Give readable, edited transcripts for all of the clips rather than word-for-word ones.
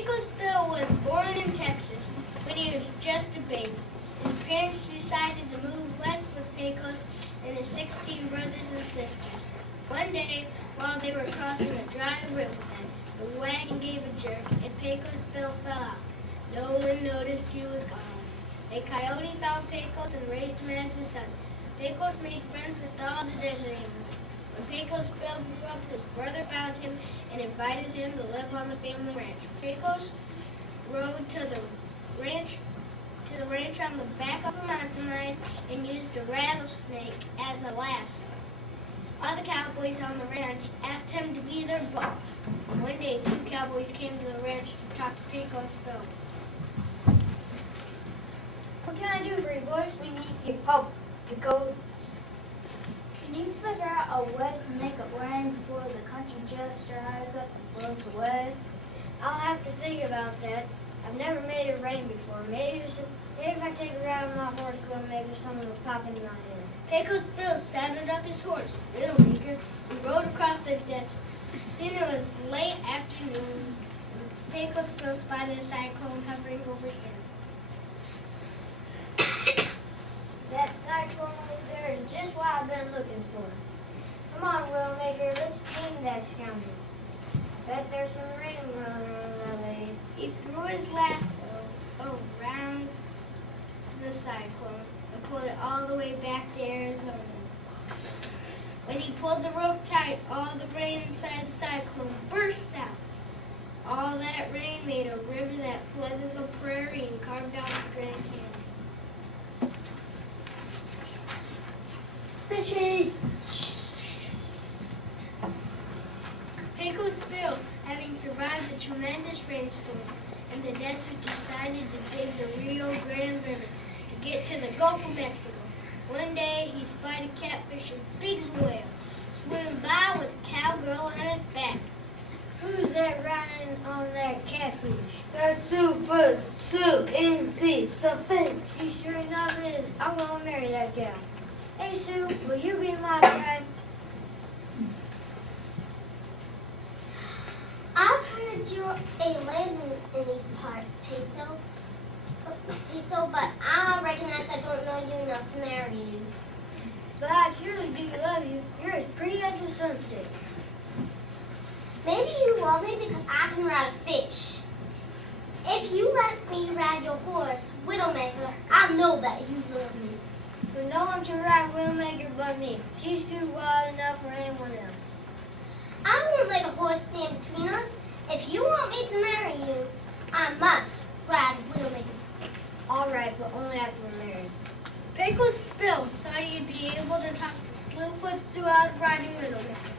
PecosBill was born in Texas when he was just a baby. His parents decided to move west with Pecos and his 16 brothers and sisters. One day, while they were crossing a dry riverbed, the wagon gave a jerk and PecosBill fell out. No one noticed he was gone. A coyote found Pecos and raised him as his son. Pecos made friends with all the desert animals. When PecosBill grew up, his brother found him and invited him to live on the family ranch. Pecos rode to the ranch on the back of a mountain lion and used a rattlesnake as a lasso. All the cowboys on the ranch asked him to be their boss. One day, 2 cowboys came to the ranch to talk to PecosBill. What can I do for you, boys? We need your help. The goats. Can you figure out a way to make it rain before the country just dries up and blows away? I'll have to think about that. I've never made it rain before. Maybe if I take a ride on my horse, maybe someone will pop into my head. PecosBill saddled up his horse, Widowmaker, and rode across the desert. Soon it was late afternoon. PecosBill spotted a cyclone hovering overhead. That cyclone over there is just what I've been looking for. Come on, Widowmaker, let's tame that scoundrel. I bet there's some rain running around that lake. He threw his lasso around the cyclone and pulled it all the way back to Arizona. When he pulled the rope tight, all the rain inside the cyclone burst out. All that rain made a river that flooded the prairie and carved out the Grand Canyon. Fishy! PecosBill, having survived a tremendous rainstorm in the desert, decided to dig the Rio Grande River to get to the Gulf of Mexico. One day, he spied a catfish as big as a whale, swimming by with a cowgirl on his back. Who's that riding on that catfish? That's super, NC, so fake. She sure enough is. I'm gonna marry that gal. Hey Sue, will you be my bride? I've heard you're a lady in these parts, Peso, but I recognize I don't know you enough to marry you. But I truly do love you. You're as pretty as the sunset. Maybe you love me because I can ride a fish. If you let me ride your horse, Widowmaker, I know that you love me. But no one can ride Widowmaker but me. She's too wild enough for anyone else. I won't let a horse stand between us. If you want me to marry you, I must ride Widowmaker. All right, but only after we're married. PecosBill thought he'd be able to talk to Slewfoot Sue out of riding Widowmaker.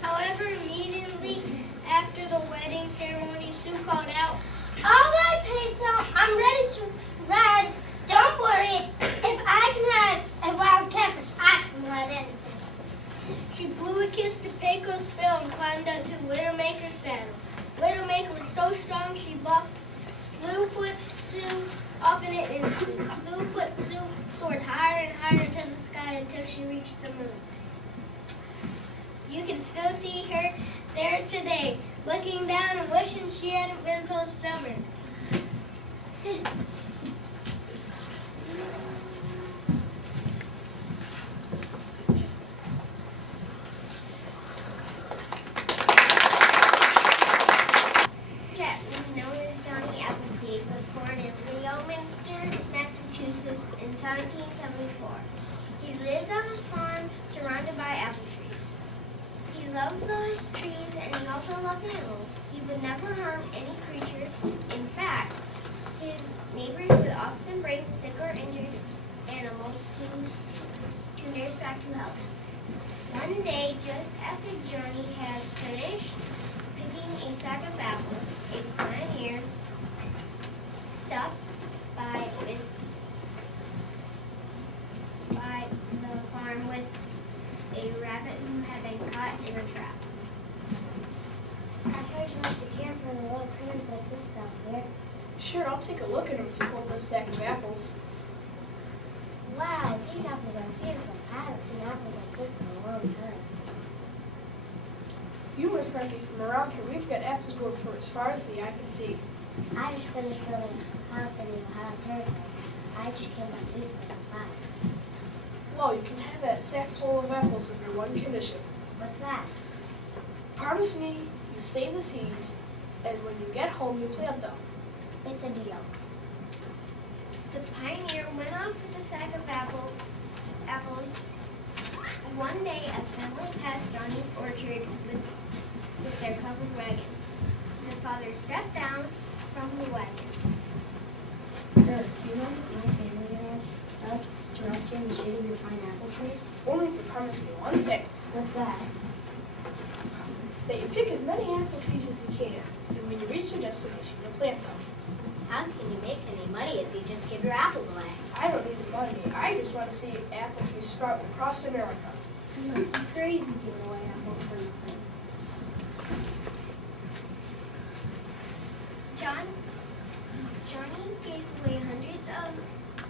However, immediately after the wedding ceremony, Sue called out, All right, Peso, I'm ready to ride. Don't worry, if I can ride a wild catfish, I can ride anything. She blew a kiss to PecosBill and climbed onto Widowmaker's saddle. Widowmaker was so strong she bucked Slewfoot Sue off in it, and Slewfoot Sue soared higher and higher into the sky until she reached the moon. You can still see her there today, looking down and wishing she hadn't been so stubborn. Known as Johnny Appleseed, was born in Leominster, Massachusetts in 1774. He lived on a farm surrounded by apple trees. He loved those trees and he also loved animals. He would never harm any creature. In fact, his neighbors would often bring sick or injured animals to nurse back to health. One day, just after Johnny had finished picking a sack of apples, a pioneer stopped by the farm with a rabbit who had been caught in a trap. I heard you like to care for the little critters like this down there. Sure, I'll take a look at them if you hold this sack of apples. Wow, these apples are beautiful. I haven't seen apples like this in a long time. You must not be from around here. We've got apples growing for as far as the eye can see. I just finished building a house in the Ohio Territory. I just came back east for supplies. Well, you can have that sack full of apples under one condition. What's that? Promise me you save the seeds, and when you get home, you plant them. It's a deal. The pioneer went off with a sack of apples. One day, a family passed Johnny's orchard with their covered wagon. The father stepped down from the wagon. Sir, do you mind if my family and I help to rest here in the shade of your fine apple trees? Only if you promise me one thing, What's that? that you pick as many apple seeds as you can, and when you reach your destination, you'll plant them. How can you make any money if you just give your apples away? I don't need the money. I just want to see apple trees sprout across America. You must be crazy giving away apples for nothing. Johnny gave away hundreds of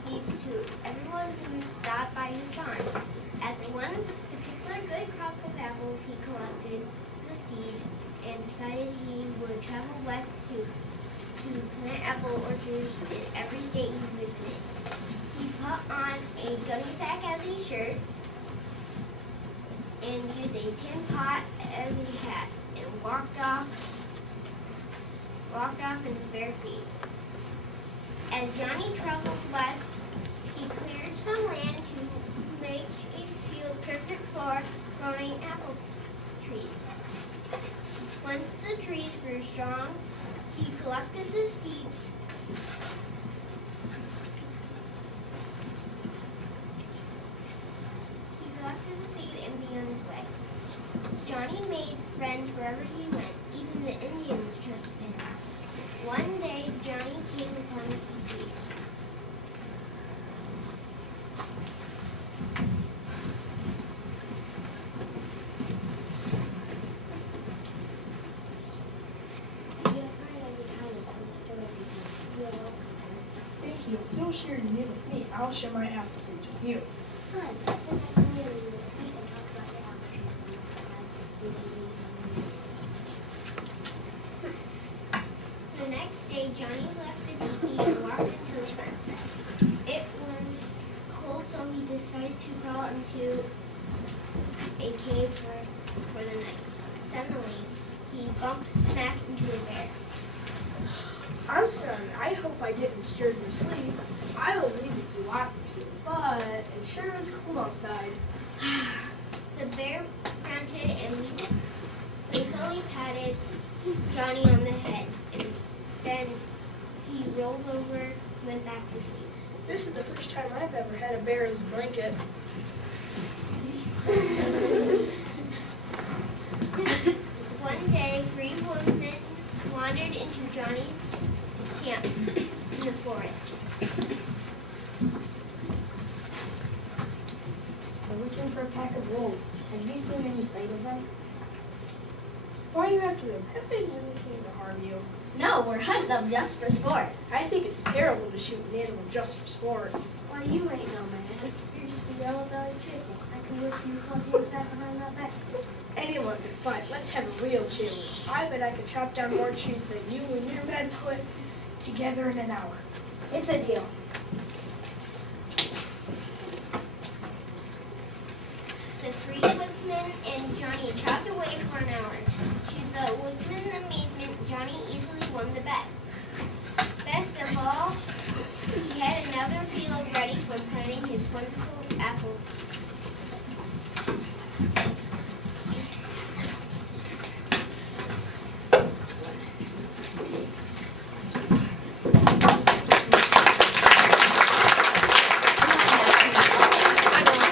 seeds to everyone who stopped by his farm. After one particular good crop of apples, he collected the seeds and decided he would travel west to plant apple orchards in every state he visited. He put on a gunny sack as a shirt and used a tin pot as a hat and walked off in his bare feet. As Johnny traveled west, he cleared some land to make a field perfect for growing apple trees. Once the trees grew strong, he collected the seeds. And began his way. Johnny made friends wherever he went. Even the Indians trusted him. One day, Johnny came upon a teepee. Thank you. If you'll share your meal with me, I'll share my apple seeds with you. Good. That's a nice meal you will eat and talk about your apple trees when you guys can feed The next day, Johnny left the teepee and walked into the sunset. It was cold, so he decided to crawl into a cave for the night. Suddenly, he bumped smack into a bear. I'm sorry. I hope I didn't disturb your sleep. I will leave if you want me to, but it sure is cold outside. The bear grunted and playfully patted Johnny on the head, and then he rolled over and went back to sleep. This is the first time I've ever had a bear as a blanket. One day, 3 women wandered into Johnny's camp in the forest. We're looking for a pack of wolves. Have you seen any sight of them? Why are you after them? Have they really came to harm you? No, we're hunting them just for sport. I think it's terrible to shoot an animal just for sport. Why, you ain't no man. You're just a yellow-bellied chicken. I can whip you club your back behind my back. Anyone can fight. Let's have a real challenge. I bet I could chop down more trees than you and your men put together in an hour. It's a deal. The 3 woodsmen and Johnny chopped away